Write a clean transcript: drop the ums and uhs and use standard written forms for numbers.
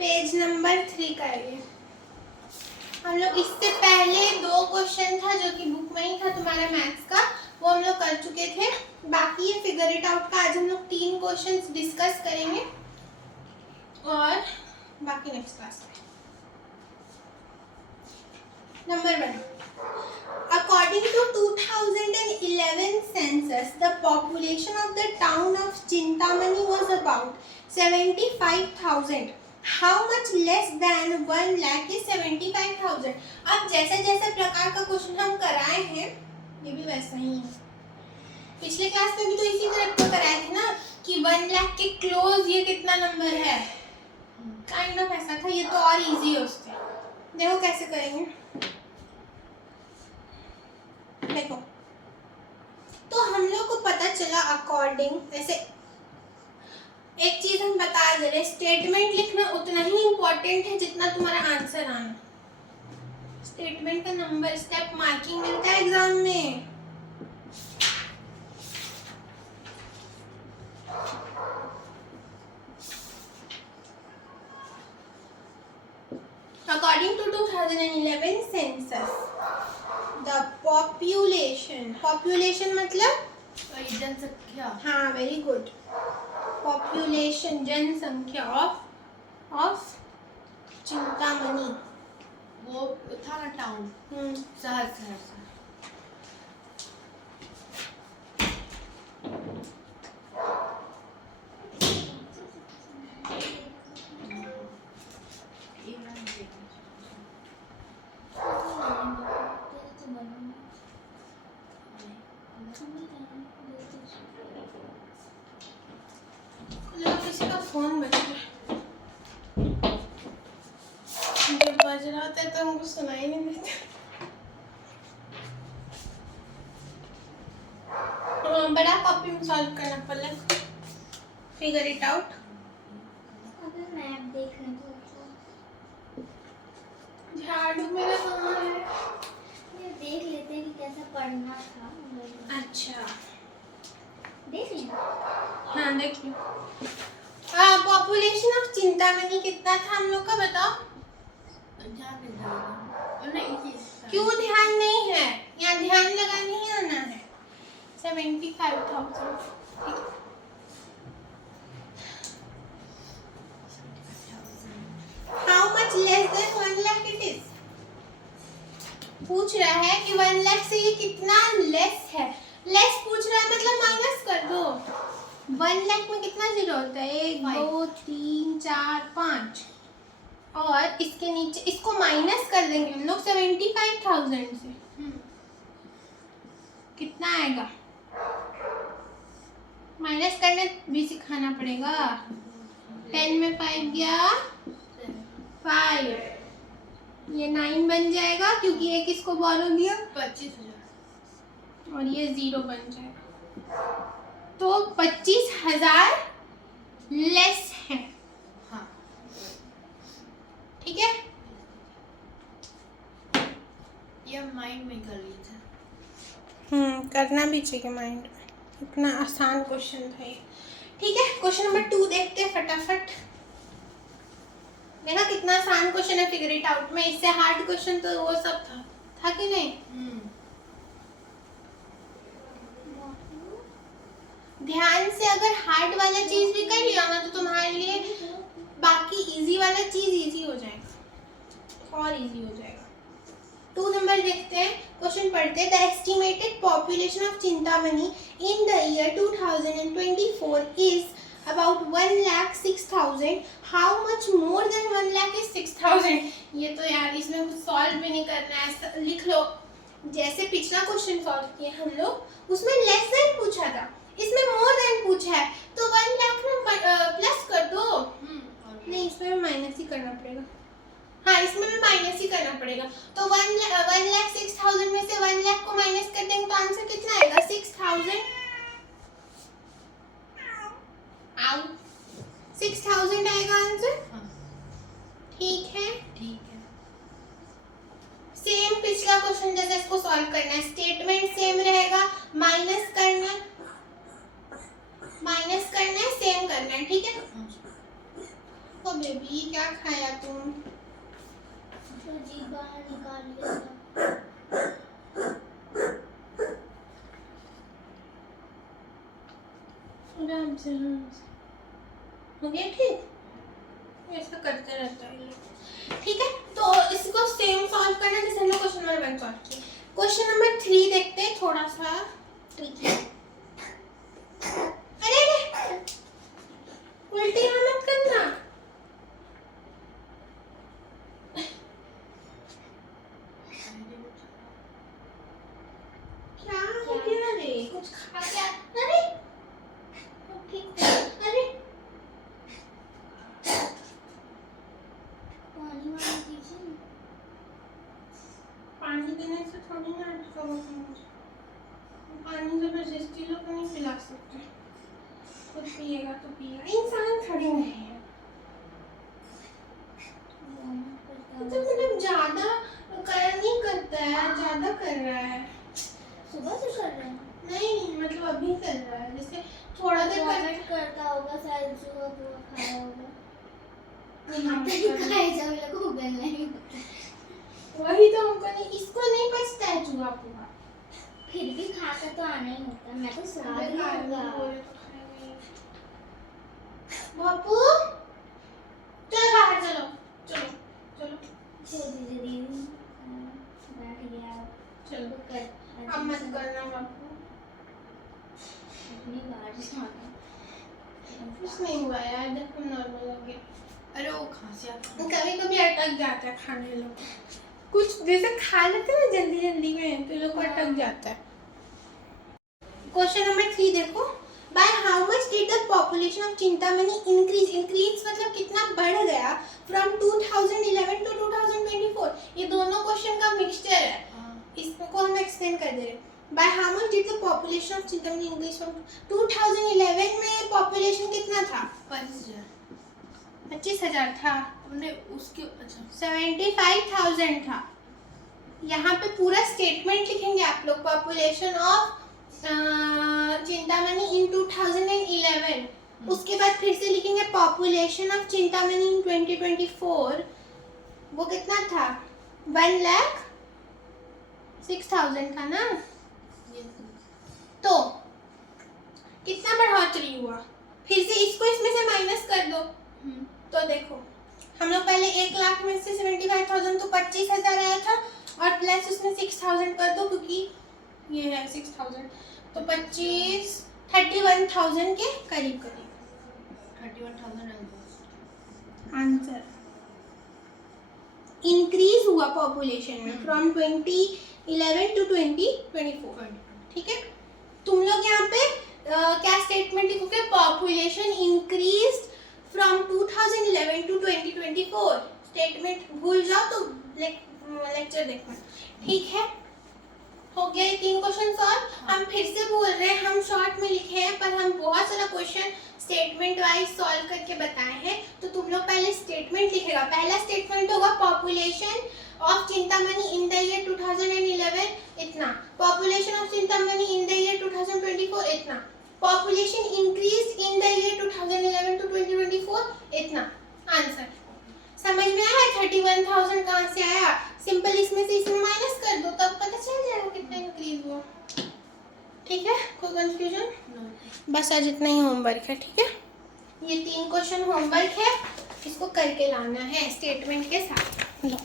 Page number 3 का है। हम लोग इससे पहले 2 क्वेश्चन था जो कि बुक में ही था तुम्हारा मैथ्स का, वो हम लोग कर चुके थे। बाकी ये फिगर इट आउट का आज हम लोग 3 क्वेश्चंस डिस्कस करेंगे और बाकी नेक्स्ट क्लास में। Number 1, according to 2011 census, the population of the town of Chintamani was about 75,000. How much less than 1 lakh is 75,000? अब जैसे जैसे प्रकार का क्वेश्चन हम कराए हैं ये भी वैसा ही है। पिछले क्लास में भी तो इसी तरह का कराए थे ना कि 1 लाख के क्लोज ये कितना नंबर है, काइंड ऑफ ऐसा था। ये तो और इजी है उससे। देखो कैसे करेंगे। देखो तो हम लोग को पता चला अकॉर्डिंग, ऐसे एक चीज हम बता दे रहे, स्टेटमेंट लिखना उतना ही इम्पोर्टेंट है जितना तुम्हारा आंसर आना। स्टेटमेंट का नंबर स्टेप मार्किंग मिलता है एग्जाम में। According to 2011 census, the population मतलब जनसंख्या। हाँ, वेरी गुड। पॉपुलेशन जनसंख्या ऑफ चिंतामणि, वो था ना टाउन, सहरसा। किसी का फोन बज रहा जब बज रहा होता है तो हमको सुनाई नहीं देता। बड़ा कॉपी में सॉल्व करना पड़ेगा, फिगर इट आउट। अगर मैप देख रहे तो झाड़ू मेरा कहाँ है? ये देख लेते हैं कि कैसा पढ़ना था। अच्छा देख लेना। हाँ देख लो। पॉपुलेशन ऑफ चिंतामणि कितना था हम लोग का बताओ? क्यों ध्यान नहीं है? यहाँ ध्यान लगा नहीं आना है। 75,000। How much less than 1 lakh it is? पूछ रहा है कि 1 लाख से ये कितना लेस है। लेस पूछ रहा है मतलब माइनस कर दो। 1 लाख में कितना जीरो होता है? 1 2 3 4 5 और इसके नीचे इसको माइनस कर देंगे हम लोग 75,000 से। कितना आएगा? माइनस करने भी सिखाना पड़ेगा। 10 में 5 गया 5, ये 9 बन जाएगा क्योंकि एक इसको बोलो दिया 25,000 और ये 0 बन जाएगा। तो 25,000 लेस है। हाँ ठीक है, ये माइंड में कर ली था। करना भी चाहिए माइंड में। इतना आसान क्वेश्चन था ये। ठीक है, क्वेश्चन नंबर 2 देखते हैं फटाफट। देखा कितना आसान क्वेश्चन है फिगर इट आउट में। इससे हार्ड क्वेश्चन तो वो सब था कि नहीं? ध्यान से अगर हार्ड वाला चीज भी कर लिया ना तो तुम्हारे लिए बाकी इजी वाला चीज इजी हो जाएगा और इजी हो जाएगा। 2 नंबर देखते हैं, क्वेश्चन पढ़ते हैं। The estimated population of Chintamani in the year 2024 is about 1,06,000. How much more than 1 lakh is 6,000? ये तो यार इसमें कुछ सॉल्व भी नहीं करना है, लिख लो। जैसे पिछला क्वेश्चन सॉल्व किए हम लोग, उसमें लेस देन पूछा था, इसमें मोर देन पूछा है, तो 1 लाख में प्लस कर दो। नहीं, इसमें भी माइनस ही करना पड़ेगा। हाँ, इसमें भी माइनस ही करना पड़ेगा। तो 1,06,000 में से 1 लाख को माइनस कर देंगे तो आंसर कितना आएगा? 6,000। 6,000 आएगा आंसर। ठीक है, सेम पिछला क्वेश्चन जैसे इसको सॉल्व करना है। स्टेटमेंट सेम रहेगा, माइनस करना है, सेम करना है। ठीक है, ओ बेबी क्या खाया तुम? तो जी बाहर निकाल लिया था। आराम से हो गया ठीक? ऐसा करते रहता है ये लोग। ठीक है, तो इसको सेम सॉल्व करना जैसे हमने क्वेश्चन नंबर 1 सॉल्व किया। क्वेश्चन नंबर 3 देखते हैं, थोड़ा सा ट्रिकी है। अरे अरे उल्टी मत करना। क्या हो गया रे? कुछ खा क्या? अरे ठीक है, अरे पानी वानी दीजिए ना। पानी देने से थोड़ी ना अच्छा होगा। पानी जबरदस्ती लोग को नहीं पिला सकते। खुद पिएगा तो पिएगा, इंसान थोड़ी नहीं है। तो मतलब ज्यादा कर नहीं करता है, ज्यादा कर रहा है। सुबह से कर रहे हैं। नहीं मतलब अभी कर रहा है, जैसे थोड़ा देर पहले करता होगा शायद, सुबह पूरा खाया होगा। हाँ, खाए जाओ लोगों को नहीं। वही तो हमको नहीं, इसको नहीं बचता है चूहा पूरा। फिर भी खाकर तो आना ही होता है। मैं तो स्वाद अबे ही खाए होगा। बोले तो खाएगा ही। बापू चल बाहर, चलो चलो चलो छोड़ दीजिए दीदी। बैठ गया। चलो कर अब मत करना बापू। अपनी बाहर जाना। कुछ नहीं हुआ यार, जब हम नॉर्मल हो गए। अरे वो खांसी आती है। कभी कभी अटक जाता है खाने लोग, कुछ जैसे खा लेते हैं ना जल्दी जल्दी में, तो लोग को अटक जाता है। क्वेश्चन नंबर 3 देखो। By how much did the population of Chintamani increase? Increase मतलब कितना बढ़ गया फ्रॉम 2011 टू 2024। ये दोनों क्वेश्चन का मिक्सचर है, इसको हम एक्सप्लेन कर दे रहे हैं। By how much did the population of Chintamani increase from 2011 में पॉपुलेशन कितना था? 25,000। 25,000 था। हमने उसके अच्छा 75,000 था। यहाँ पे पूरा स्टेटमेंट लिखेंगे आप लोग। पॉपुलेशन ऑफ चिंतामणि इन 2011, उसके बाद फिर से लिखेंगे पॉपुलेशन ऑफ चिंतामणि इन 2024। वो कितना था? 1,06,000 था ना। तो कितना बढ़ोतरी हुआ? फिर से इसको इसमें से माइनस कर दो। तो देखो हम लोग पहले 1,00,000 में से 75,000 तो 25,000 आया था, और प्लस उसमें 6,000 कर दो क्योंकि ये है 6,000, तो 31,000 के करीब करीब 31,000 आंसर इंक्रीज हुआ पॉपुलेशन में फ्रॉम 2011 टू 2024। ठीक है, तुम लोग यहाँ पे क्या स्टेटमेंट लिखोगे? Population increase from 2011 to 2024। Statement भूल जाओ तो लेक्चर देखना। ठीक है, हो गया ये 3 क्वेश्चन सॉल्व। हम फिर से बोल रहे हैं, हम शॉर्ट में लिखे हैं पर हम बहुत सारा क्वेश्चन स्टेटमेंट वाइज सॉल्व करके बताए हैं। तो तुम लोग पहले स्टेटमेंट लिखेगा। पहला स्टेटमेंट होगा population of Chintamani in the year 2011 इतना, population of Chintamani in the year 2024 इतना, population increase in the year 2011 to 2024 इतना। आंसर समझ में आया? 31,000 कहाँ से आया? सिंपल इसमें से इसमें माइनस कर दो, तब पता चल जाएगा कितना इंक्रीज हुआ। ठीक है, कोई कंफ्यूजन? बस आज इतना ही होमवर्क है। ठीक है, ये 3 क्वेश्चन होमवर्क है, इसको करके लाना है स्टेटमेंट के साथ। लो